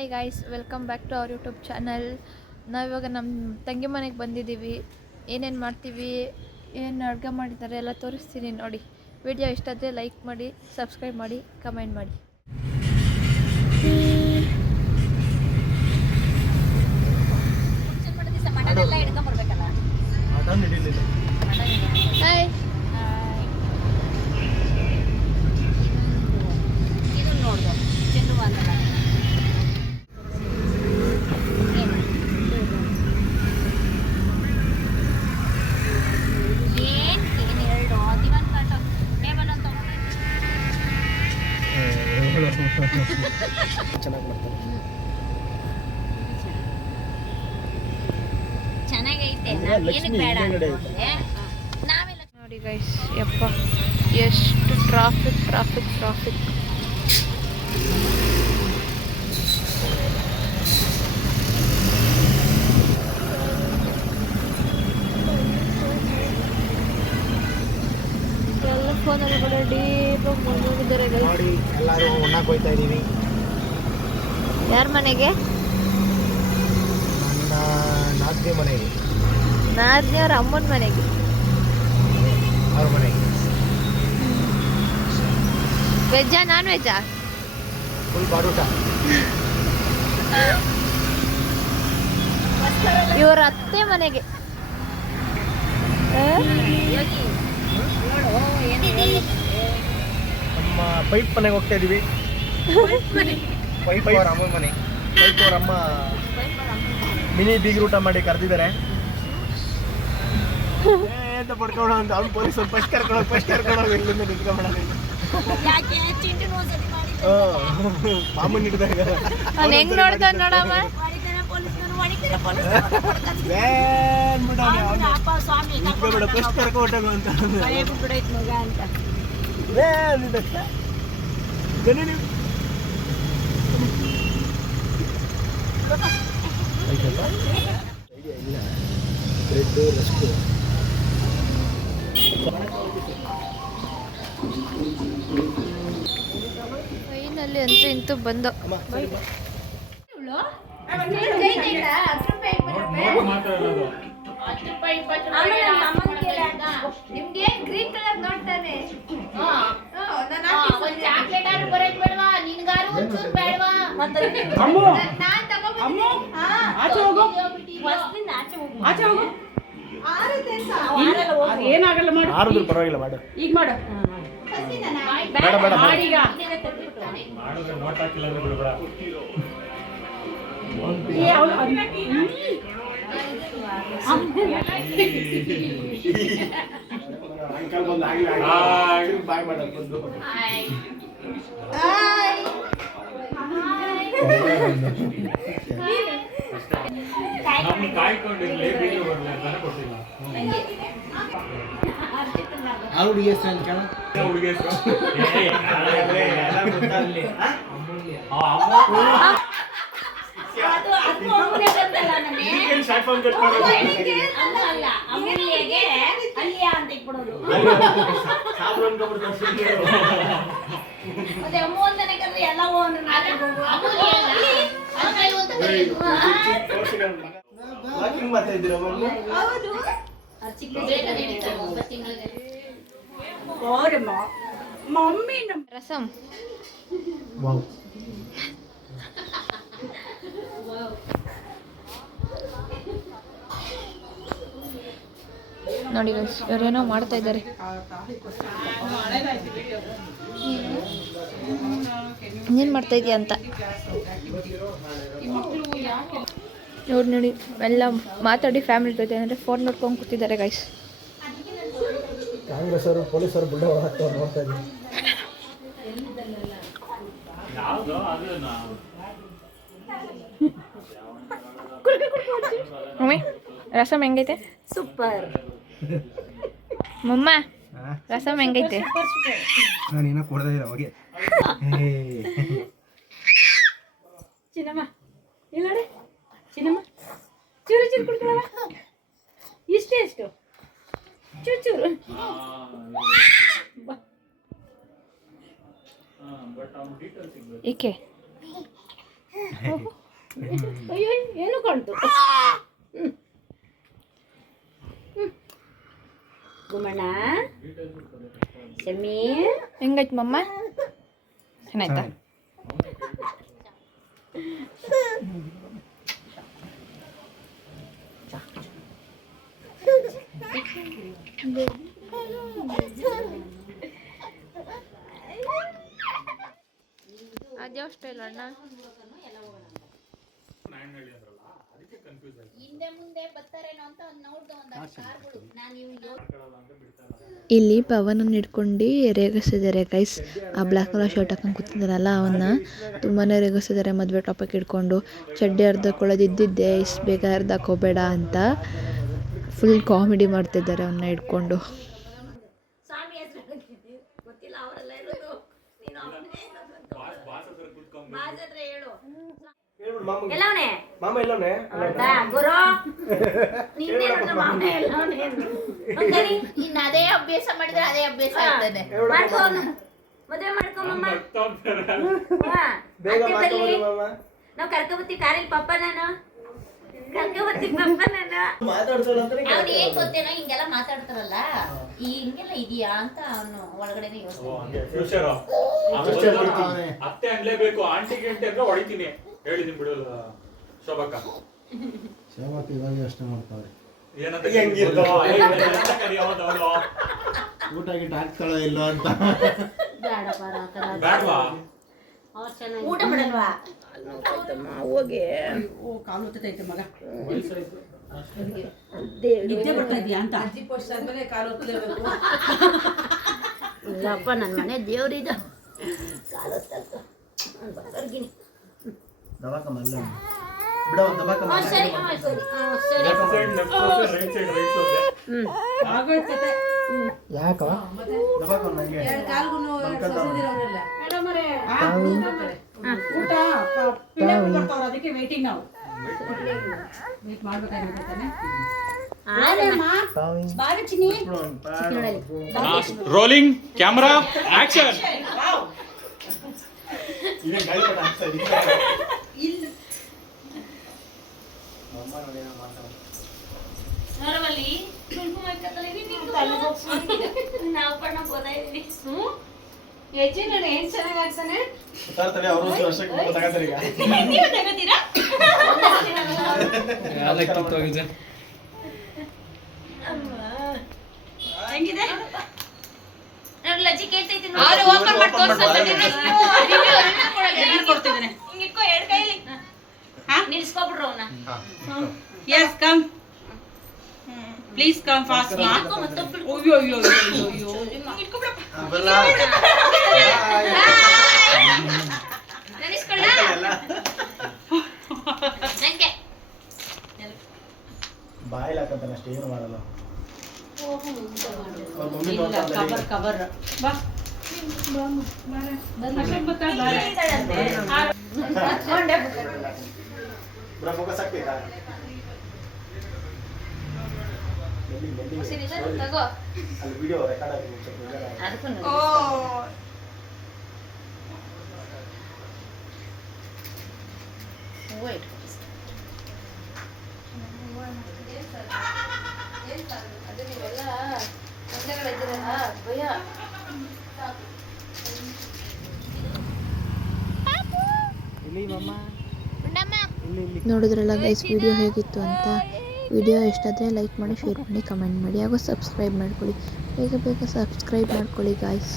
Hi guys, welcome back to our YouTube channel. ನಾವಿವಾಗ ನಮ್ಮ ತಂಗಿ ಮನೆಗೆ ಬಂದಿದ್ದೀವಿ. ಏನೇನು ಮಾಡ್ತೀವಿ, ಏನು ಅಡುಗೆ ಮಾಡಿದ್ದಾರೆ ಎಲ್ಲ ತೋರಿಸ್ತೀನಿ ನೋಡಿ. ವಿಡಿಯೋ ಇಷ್ಟ ಆದರೆ ಲೈಕ್ ಮಾಡಿ, ಸಬ್ಸ್ಕ್ರೈಬ್ ಮಾಡಿ, ಕಮೆಂಟ್ ಮಾಡಿ. ಹಾಯ್, ಚೆನ್ನಾಗಿ ಮಾಡ್ತಾರೆ. ನೋಡಿ ಗೈಸ್, ಯಪ್ಪ ಎಷ್ಟು ಟ್ರಾಫಿಕ್. ಎಲ್ಲ ಫೋನಲ್ಲಿ ಕೂಡ ಡೀಪಾಗಿ ಮುಳುಗಿದ್ದಾರೆ ನೋಡಿ, ಎಲ್ಲರೂ ಒಣ್ಣಾಗಿ ಹೋಗ್ತಾ ಇದ್ದೀವಿ. ಯಾರ ಮನೆಗೆ? ನನ್ನ ನಾದ್ನಿ ಮನೆಗೆ, ನಾದ್ನಿಯವ್ರ ಅಮ್ಮನ ಮನೆಗೆ, ಅವ್ರ ಮನೆಗೆ. ವೆಜ್ಜಾ ನಾನ್ ವೆಜ್ಜಾ? ಫುಲ್ ಬಾಡೂಟ. ಇವ್ರ ಅತ್ತೆ ಮನೆಗೆ. ನಮ್ಮ ಪೈಪ್ ಮನೆಗೆ ಹೋಗ್ತಾ ಇದ್ದೀವಿ. ಪೈಪ್ ಅವ್ರ ಅಮ್ಮನ ಮನೆ. ಪೈಪ್ ಅವ್ರ ಅಮ್ಮ ಮಿನಿ ಬೀಗ್ ಊಟ ಮಾಡಿ ಕರೆದಿದ್ದಾರೆ ಅಂತ ಪಡ್ಕೊಂಡು. ಅಂತ ಅವ್ನು ಪೊಲೀಸ್ ಫಸ್ಟ್ ಕರ್ಕೊಂಡು ಇಲ್ಲಿಂದ ನಿಂತ್ಕೊಂಡ್ಬಿಡ. ಮಾಮೂಲಿ ಹಿಡಿದಾಗ ಅವ್ನು ಹೆಂಗ್ ನೋಡ್ತಾನೆ ನೋಡಮ್ಮ. ಫಸ್ಟ್ ಕರ್ಕೊಂಡು ಅಂತ ಬ್ರೆಡ್ಡು ರಸ್ಕು. ಫೈನಲ್ಲಿ ಅಂತೂ ಇಂತೂ ಬಂದು. ನಿಮ್ಗೆ ಗ್ರೀನ್ ಕಲರ್ ನೋಡ್ತಾನೆ. ಏನಾಗಲ್ಲ ಮಾಡು. ಆರಿದ್ರು ಪರವಾಗಿಲ್ಲ, ಮಾಡು. ಈಗ ಮಾಡು. ಬೇಡ ಬೇಡ ಮಾಡೀಗ ಅಂಕಲ್ ಬಂದು ಬಾಯ್ ಮಾಡೋದು ಬಂದು. ಹುಡುಗಿ ಮಾಡ್ತಾ ಇದ್ದೀರ ಮಮ್ಮಿ ರಸಂ. ನೋಡಿ ಗೈಸ್, ಇವರೇನೋ ಮಾಡ್ತಾ ಇದ್ದಾರೆ. ಏನ್ ಮಾಡ್ತಾ ಇದೀಯ ಅಂತ ಇವ್ರು ನೋಡಿ ಎಲ್ಲ ಮಾತಾಡಿ ಫ್ಯಾಮಿಲಿ ಜೊತೆ ಅಂದರೆ ಫೋನ್ ನೋಡ್ಕೊಂಡು ಕೂತಿದ್ದಾರೆ ಗೈಸ್. ಕಾಂಗ್ರೆಸ್ ಅವರು ಪೊಲೀಸರು ಬುಲ್ಡ ಹಾಕ್ತವ್ರು ನೋಡ್ತಾ ಇದ್ದೀವಿ. ಮಮ್ಮಿ, ರಸಮ್ ಹೆಂಗೈತೆ? ಸೂಪರ್. ಮಮ್ಮ, ರಸಮ್ ಹೆಂಗೈತೆ? ನಾನು ಏನೋ ಕೊಡ್ತಾ ಇಲ್ಲ ಅವಾಗೆ. ಚಿನ್ನಮ್ಮ ಇಲ್ಲ ಚಿನ್ನಮ್ಮ, ಚೂರು ಕುಡ್ಕೊಳ್ಳ. ಎಷ್ಟು ಚೂರು. ಏಕೆ ಅಯ್ಯೋ ಏನು ಕಾಣ್ತು ಗುಮ್ಮಣ್ಣ ಶಮ್ಮಿ ಹೆಂಗೈತೆ ಮಮ್ಮ ಚೆನ್ನಾಯ್ತಾ ಅದೇ ಸ್ಟೈಲ್ ಅಣ್ಣ ಇಲ್ಲಿ ಪವನನ್ನು ಹಿಡ್ಕೊಂಡು ರೇಗಿಸಿದ್ದಾರೆ ಗೈಸ್. ಆ ಬ್ಲ್ಯಾಕ್ ಕಲರ್ ಶರ್ಟ್ ಹಾಕೊಂಡು ಕೂತಿದ್ದಾರಲ್ಲ ಅವನ್ನ ತುಂಬಾ ರೇಗಿಸಿದ್ದಾರೆ. ಮದುವೆ ಟಾಪಿಕ್ ಹಿಡ್ಕೊಂಡು ಚಡ್ಡಿ ಅರ್ಧಕೊಳ್ಳೋದಿದ್ದಿದ್ದೆ ಇಷ್ಟು ಬೇಗ ಅರ್ಧಕ್ಕೋಬೇಡ ಅಂತ ಫುಲ್ ಕಾಮಿಡಿ ಮಾಡ್ತಿದ್ದಾರೆ ಅವನ್ನ ಹಿಡ್ಕೊಂಡು. ಎಲ್ಲವನೇ ಮಾಮ ಎಲ್ಲವನೇ ಗುರು ನಿನ್ನೆ ಮಾಮ ಎಲ್ಲವನೇ ಇನ್ನು ಅದೇ ಅಭ್ಯಾಸ ಮಾಡಿದ್ರೆ ಅದೇ ಅಭ್ಯಾಸ ಆಗ್ತದೆ. ಮದುವೆ ಮಾಡ್ಕೊಂಬಮ್ಮ ಬೇಗ ಮಾಡ್ಕೊಳ್ಳಿ ಮಾಮ. ನಾವು ಕರ್ಕೊಬತ್ತಿ ಕಾರಲ್ಲಿ ಪಪ್ಪ ನಾನು ಕರ್ಕೊಬತ್ತಿ ಪಪ್ಪ ನಾನು ಮಾತಾಡ್ಸೋಣ ಅಂತ ಅವ್ನು ಏನ್ ಗೊತ್ತೇನೋ ಹಿಂಗೆಲ್ಲ ಮಾತಾಡ್ತಾರಲ್ಲ ಹಿಂಗೆಲ್ಲ ಇದೆಯಾ ಅಂತ ಅವನು ಒಳಗಡೆನೆ ಯೋಚನೆ ಫ್ಯೂಚರ್ ಅತ್ತೆ ಅನ್ಲೇಬೇಕು ಆಂಟಿ ಗಿಂಟಿ ಅಂದ್ರೆ ಹೊಡಿತೀನಿ ಹೇಳಿದೀನಿ ಬಿಡಲ್ಲ ಶೋಭಕ್ಕ ಇವಾಗ ಯೋಚನೆ ಮಾಡ್ತಾವ್ರೆ ಏನಂತ ಹೆಂಗಿರ್ತೋ? ಊಟ ಗಿಟ್ಟ ಹಾಕ್ತಾಳೋ ಇಲ್ಲೋ ಅಂತ. ಬ್ಯಾಡ್ವಾ ಊಟ ಮಾಡಲ್ವಾ ಹೋಗಿ ಕಾಲು ಹೊತ್ತೈತೆ ಮಗ ನಿದ್ದೆ ಬರ್ತಾ ಇದೆಯಾ ಅಂತ ಇಲ್ಲಪ್ಪ ನನ್ನ ಮನೆ ದೇವ್ರಿದ ಕಾಲು ಹೊತ್ತಲ್ತು ದವಾಖಾನೆ ಅಲ್ಲ ಬಿಡೋ ದವಾಖಾನೆ ಸರಿ ಸರಿ ಸರಿ ರೈಟ್ ಸೈಡ್ ಆಗೋಯ್ತತೆ ಯಾಕವ ದವಾಖಾನೆ ನಂಗೆ ಊಟ ಪಿಳ್ಳೆ ಬರ್ತಾವ್ರ ಅದಕ್ಕೆ ವೇಟಿಂಗ್ ನಾವು ವೇಟ್ ಮಾಡ್ಬೇಕಾಗಿರ್ತಾನೆ ಬಾರಿ ಚಿನ್ನಿ ರೋಲಿಂಗ್ ಕ್ಯಾಮರಾ ಆಕ್ಷನ್ ಇದೇ ಗಾಳಿಪಟ ಆಗ್ತಾ ಇದೆ. ನೋಡವಲ್ಲಿ ಕುಂಕುಮ ಇಕ್ಕತ್ತಲ್ಲ ನಾವು ಪಣ್ಣ ಬೋದಾ ಇದೀವಿ ಹೆಚ್ಚಿನ ಏನ್ ಚೆನ್ನಾಗಿ ಆಗ್ತಾನೆ ತಡಿ ಅವರು ವರ್ಷಕ್ಕೆ ತಗೋತಾರೆ ಈಗ. ನೀವು ತಗೋತೀರಾ ಹೆಂಗಿದೆ ನೋಡಿ ಲಜ್ಜಿ ಕೇಳ್ತೈತಿ ಅವ್ರು ಓಪನ್ ಮಾಡಿ ತೋರ್ಸಂತ ಕೊಡ್ತಿದ್ದಾನೆ ಹಿಂಗಿಟ್ಕೋ ಎರಡು ಕೈಲಿ ನಿಲ್ಸ್ಕೊಬಿಡ್ರು ಅವನ್ನ yes come please come fast ಮಾ ಅಯ್ಯೋ ಅಯ್ಯೋ ಅಯ್ಯೋ ಅಯ್ಯೋ ಇಟ್ಕೊಬಿಡಪ್ಪ ನೆನೆಸ್ಕೊಳ್ಳ ನಂಗೆ ಬಾಯಿಲ್ ಹಾಕಂತಾನೆ ಅಷ್ಟೇ ಏನು ಮಾಡಲ್ಲ. ಅವ್ರ ಮಮ್ಮಿ ಇಲ್ಲ ಕವರ್ ಕವರ್ ಬಾ ಫೋಕಸ್ ಆಗ್ತೈತಾ? ತಗೋ ಅಲ್ಲಿ ವಿಡಿಯೋ ರೆಕಾರ್ಡ್ ಆಗಿದೆ. ಅದಕ್ಕೂ ವೇಟ್ ಅದು ನೀವೆಲ್ಲ ಒಂದೆಗಡೆ ಇದ್ದೀರಲ್ಲ ಭಯ ನೋಡಿದ್ರಲ್ಲ ಗೈಸ್ ವಿಡಿಯೋ ಹೇಗಿತ್ತು ಅಂತ. ವಿಡಿಯೋ ಇಷ್ಟ ಆದರೆ ಲೈಕ್ ಮಾಡಿ, ಶೇರ್ ಮಾಡಿ, ಕಮೆಂಟ್ ಮಾಡಿ ಹಾಗೂ ಸಬ್ಸ್ಕ್ರೈಬ್ ಮಾಡ್ಕೊಳ್ಳಿ. ಬೇಗ ಬೇಗ ಸಬ್ಸ್ಕ್ರೈಬ್ ಮಾಡ್ಕೊಳ್ಳಿ ಗಾಯ್ಸ್.